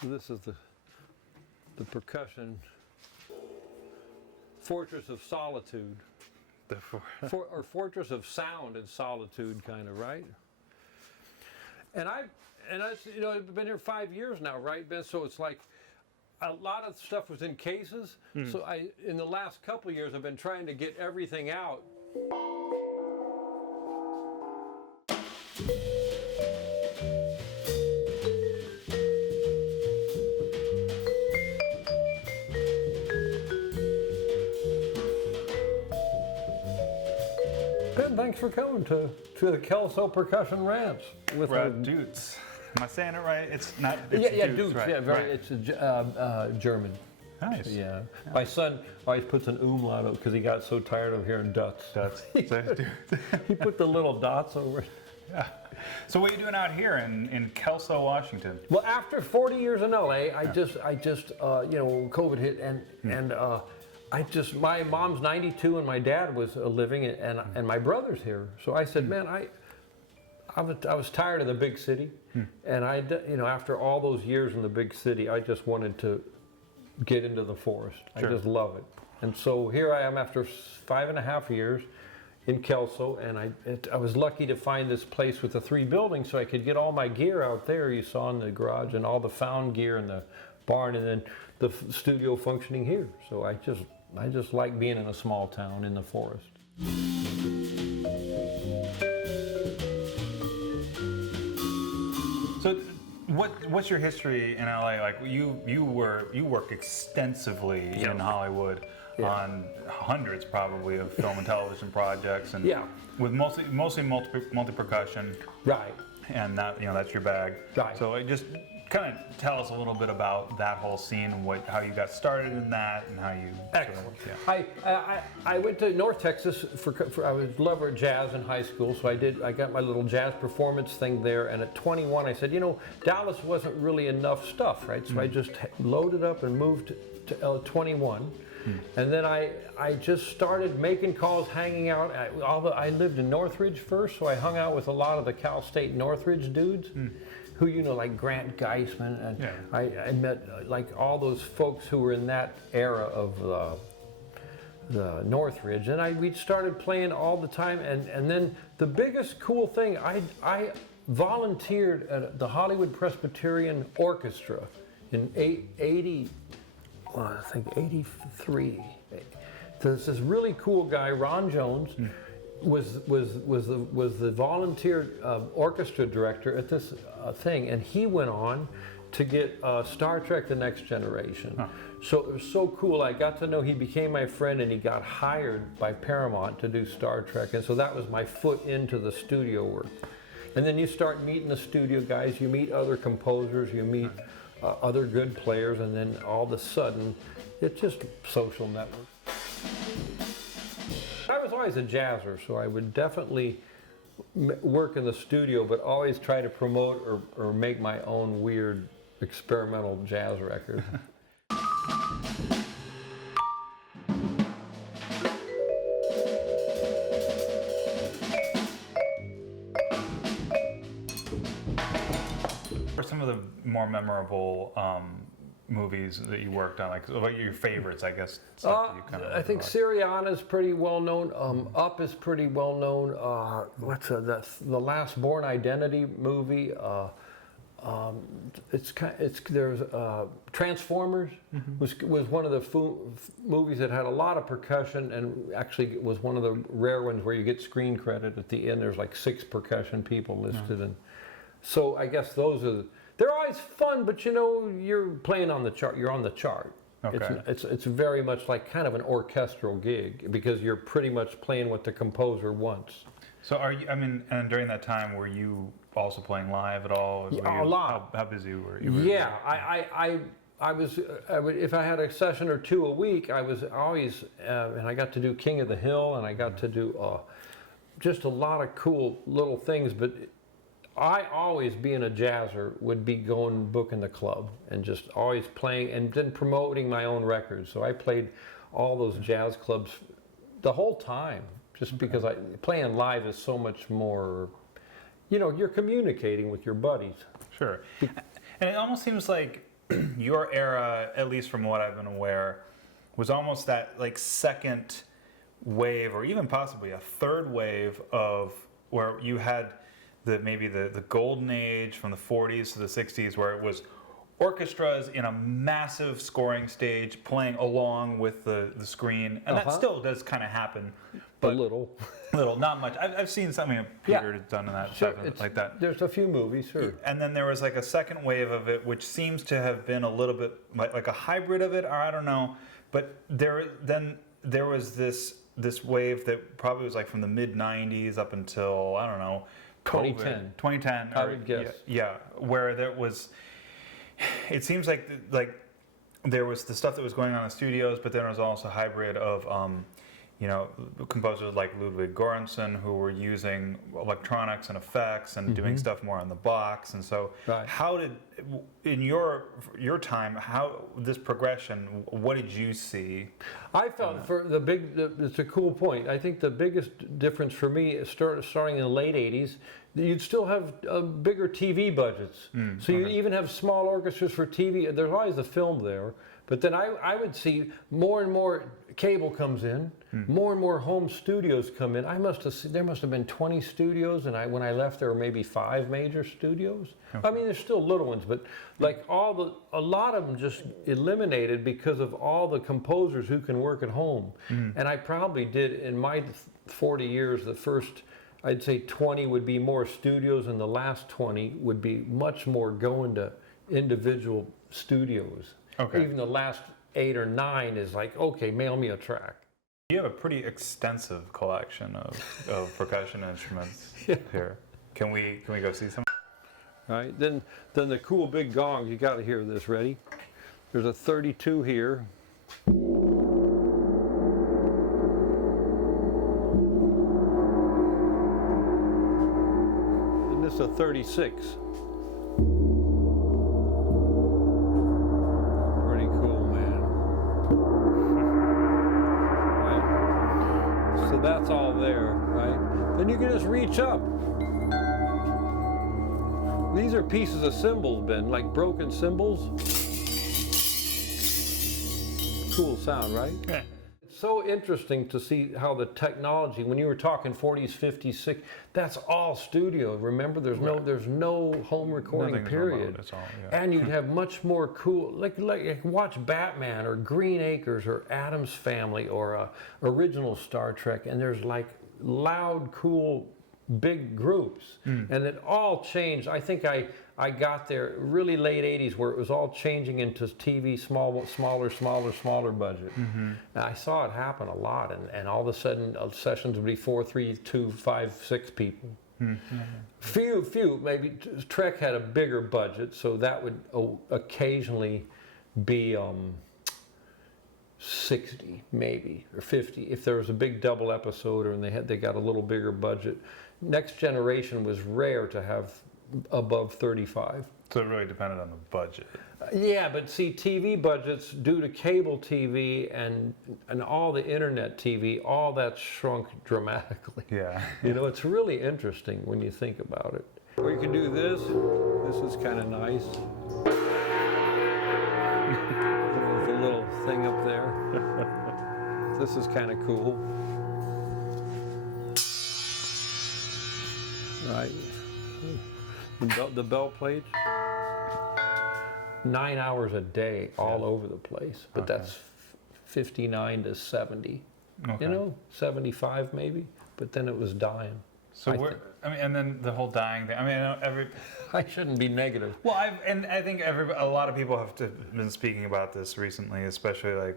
So this is the percussion fortress of solitude, or fortress of sound and solitude, kind of, right? And I, you know, I've been here 5 years now, right, Ben? So it's like a lot of stuff was in cases. So in the last couple of years, I've been trying to get everything out. Ben, thanks for coming to the Kelso Percussion Ranch with Dutz. Am I saying it right? It's not. It's Dutz, right? yeah, very. Right. It's German. Nice. So, yeah. My son always puts an umlaut because he got so tired of hearing Dutz. Dutz. He put the little dots over it. Yeah. So what are you doing out here in Kelso, Washington? Well, after 40 years in LA, I just you know, COVID hit, and my mom's 92 and my dad was living, and my brother's here. So I said, man, I was tired of the big city, and you know, after all those years in the big city, I just wanted to get into the forest. Sure. I just love it. And so here I am after 5.5 years in Kelso, and I was lucky to find this place with the 3 buildings so I could get all my gear out there. You saw in the garage, and all the found gear in the barn, and then the studio functioning here. So I just like being in a small town in the forest. So what's your history in LA? Like you work extensively in Hollywood on hundreds probably of film and television projects, and with mostly multi percussion. Right. And that, you know, that's your bag. Right. So just kind of tell us a little bit about that whole scene and how you got started in that and how you. Excellent. I went to North Texas I was lover of jazz in high school, so I got my little jazz performance thing there, and at 21 I said, you know, Dallas wasn't really enough stuff, right? So I just loaded up and moved to 21. And then I just started making calls, hanging out. I lived in Northridge first, so I hung out with a lot of the Cal State Northridge dudes, who, you know, like Grant Geisman, and I met like all those folks who were in that era of the Northridge, and we started playing all the time. And then the biggest cool thing, I volunteered at the Hollywood Presbyterian Orchestra in 83. There's this really cool guy, Ron Jones, was the volunteer orchestra director at this thing, and he went on to get Star Trek: The Next Generation. So it was so cool. I got to know, he became my friend, and he got hired by Paramount to do Star Trek, and so that was my foot into the studio work. And then you start meeting the studio guys, you meet other composers, you meet other good players, and then all of a sudden, it's just social network. I was always a jazzer, so I would definitely work in the studio, but always try to promote or make my own weird experimental jazz record. What are some of the more memorable movies that you worked on? Like, what are your favorites, I guess? Stuff that you kind of I think Syriana is pretty well known. Up is pretty well known. What's the Last Born Identity movie? There's Transformers was one of the movies that had a lot of percussion, and actually was one of the rare ones where you get screen credit at the end. There's like 6 percussion people listed, and so I guess they're always fun, but you know, you're playing on the chart. You're on the chart. Okay. It's very much like kind of an orchestral gig, because you're pretty much playing what the composer wants. So and during that time, were you also playing live at all? A lot. How busy were you? Yeah, I would, if I had a session or 2 a week, I was always, and I got to do King of the Hill, and I got to do just a lot of cool little things, but I always, being a jazzer, would be going booking the club and just always playing and then promoting my own records. So I played all those jazz clubs the whole time, just because playing live is so much more, you know, you're communicating with your buddies. Sure. And it almost seems like your era, at least from what I've been aware, was almost that like second wave, or even possibly a third wave of where you had maybe the golden age from the 40s to the 60s, where it was orchestras in a massive scoring stage playing along with the screen, and that still does kind of happen, but little, not much. I've seen something Peter has done in that stuff like that. There's a few movies, sure. And then there was like a second wave of it, which seems to have been a little bit like a hybrid of it, or I don't know. But there was this wave that probably was like from the mid 90s up until, I don't know, COVID, 2010. I would guess. Yeah, where there was. It seems like there was the stuff that was going on in the studios, but then there was also a hybrid of composers like Ludwig Göransson, who were using electronics and effects and doing stuff more on the box. And so, how did, in your time, how this progression? What did you see? I felt it's a cool point. I think the biggest difference for me is starting in the late '80s. You'd still have bigger TV budgets. So you even have small orchestras for TV. There's always the film there. But then I would see more and more cable comes in, more and more home studios come in. There must have been 20 studios, and when I left there were maybe 5 major studios. I mean, there's still little ones, but like a lot of them just eliminated because of all the composers who can work at home. And I probably did, in my 40 years, the first, I'd say 20 would be more studios, and the last 20 would be much more going to individual studios. Okay. Even the last 8 or 9 is like, okay, mail me a track. You have a pretty extensive collection of percussion instruments here. Can we go see some? All right, then the cool big gong, you got to hear this. Ready? There's a 32 here. And this is a 36. That's all there, right? Then you can just reach up. These are pieces of cymbals, Ben, like broken cymbals. Cool sound, right? Yeah. It's so interesting to see how the technology, when you were talking 40s, 50s, 60s, that's all studio. Remember, there's no home recording, period. It's all, And you'd have much more cool, like watch Batman or Green Acres or Addams Family or original Star Trek, and there's like loud, cool, big groups. And it all changed. I think I got there really late 80s, where it was all changing into TV, smaller budget. And I saw it happen a lot, and all of a sudden sessions would be 4, 3, 2, 5, 6 people. Few, maybe Trek had a bigger budget, so that would occasionally be 60 maybe, or 50 if there was a big double episode, or they got a little bigger budget. Next Generation was rare to have above 35. So it really depended on the budget. Yeah, but see, TV budgets, due to cable TV and all the internet TV, all that shrunk dramatically. Yeah. You know, it's really interesting when you think about it. Or you can do this. This is kind of nice. With a little thing up there. This is kind of cool. Right. The bell plates, 9 hours a day, all over the place. But that's 59 to 70. You know, 75 maybe. But then it was dying. So and then the whole dying thing. I mean, I shouldn't be negative. Well, I think a lot of people have been speaking about this recently, especially like,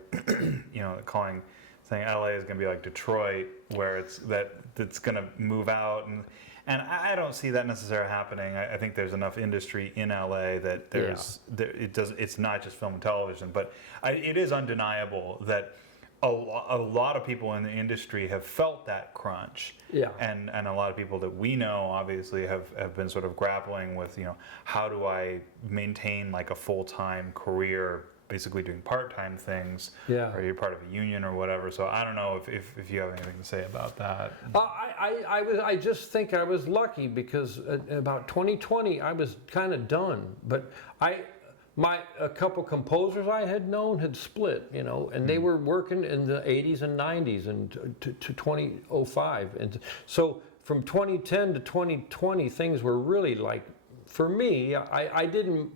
saying LA is going to be like Detroit, where it's going to move out, and I don't see that necessarily happening. I think there's enough industry in LA that it's not just film and television, but it is undeniable that a lot of people in the industry have felt that crunch. Yeah. And a lot of people that we know obviously have been sort of grappling with, how do I maintain like a full-time career, basically doing part-time things, or you're part of a union or whatever. So I don't know if you have anything to say about that. I just think I was lucky because about 2020 I was kind of done. But a couple composers I had known had split, you know, and they were working in the 80s and 90s and to 2005. And so from 2010 to 2020, things were really like, for me, I didn't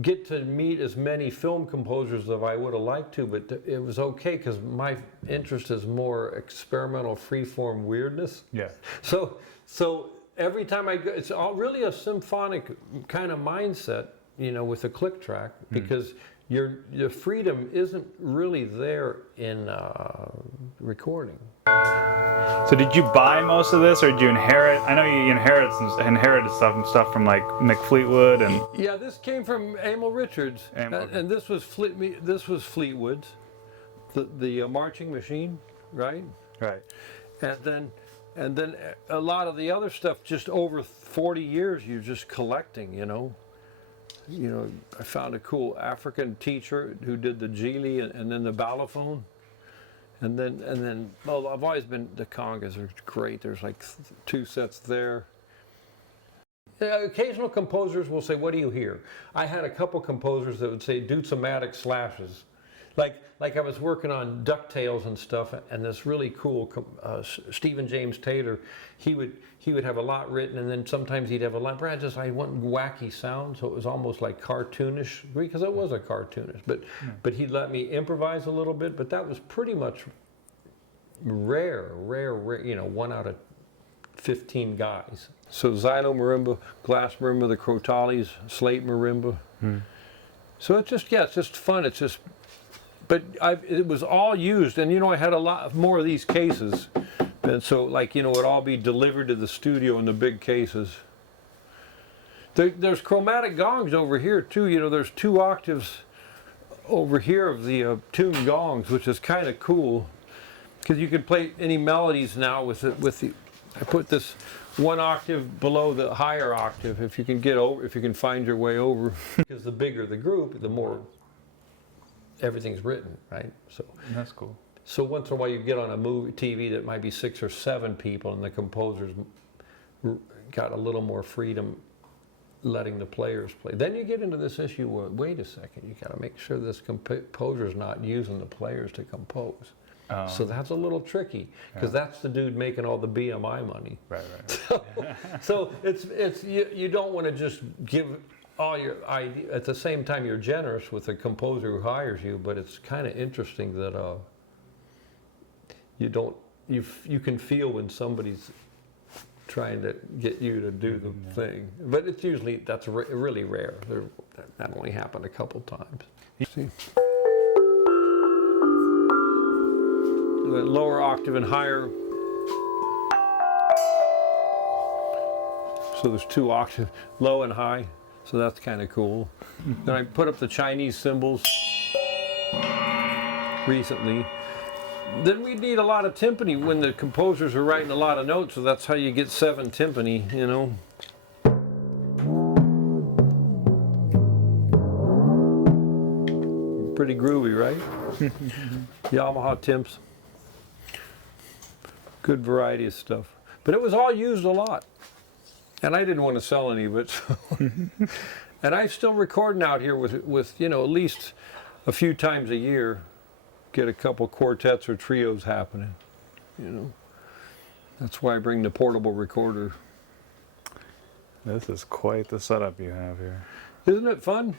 get to meet as many film composers as I would have liked to, but it was okay because my interest is more experimental, freeform weirdness. Yeah. So every time I go, it's all really a symphonic kind of mindset, you know, with a click track, because your freedom isn't really there in recording. So did you buy most of this, or did you inherit? I know you inherited stuff from like Mick Fleetwood and. Yeah, this came from Emil Richards, and this was Fleetwood's, the marching machine, right? Right. And then a lot of the other stuff, just over 40 years, you're just collecting, you know. You know, I found a cool African teacher who did the Geely and then the balafon. And then, well, I've always been, the congas are great. There's like 2 sets there. Occasional composers will say, what do you hear? I had a couple composers that would say Dutz-o-matic slashes. Like I was working on DuckTales and stuff, and this really cool Stephen James Taylor, he would have a lot written, and then sometimes he'd have a lot. Brad, I want wacky sound, so it was almost like cartoonish, because it was a cartoonist. But he'd let me improvise a little bit. But that was pretty much rare. You know, 1 out of 15 guys. So Xylo marimba, glass marimba, the Crotales, slate marimba. So it's just fun. It's just. But it was all used, and you know, I had a lot more of these cases, and so like, you know, it'd all be delivered to the studio in the big cases. There's chromatic gongs over here too. You know, there's 2 octaves over here of the tuned gongs, which is kind of cool, because you can play any melodies now with the. I put this 1 octave below the higher octave if you can find your way over, because the bigger the group, the more everything's written, right? So that's cool. So once in a while you get on a movie TV that might be 6 or 7 people, and the composers got a little more freedom letting the players play. Then you get into this issue where, wait a second, you got to make sure this composer's not using the players to compose. So that's a little tricky, because that's the dude making all the BMI money. Right. So it's you don't want to just give all your idea. At the same time, you're generous with the composer who hires you, but it's kind of interesting that you can feel when somebody's trying to get you to do the thing. But it's usually, that's really rare. That only happened a couple times. You see, the lower octave and higher. So there's 2 octaves, low and high. So that's kind of cool. Then I put up the Chinese cymbals recently. Then we need a lot of timpani when the composers are writing a lot of notes, so that's how you get 7 timpani, you know. Pretty groovy, right? Yamaha timps. Good variety of stuff. But it was all used a lot. And I didn't want to sell any of it. So. And I'm still recording out here with, you know, at least a few times a year, get a couple quartets or trios happening, you know. That's why I bring the portable recorder. This is quite the setup you have here. Isn't it fun?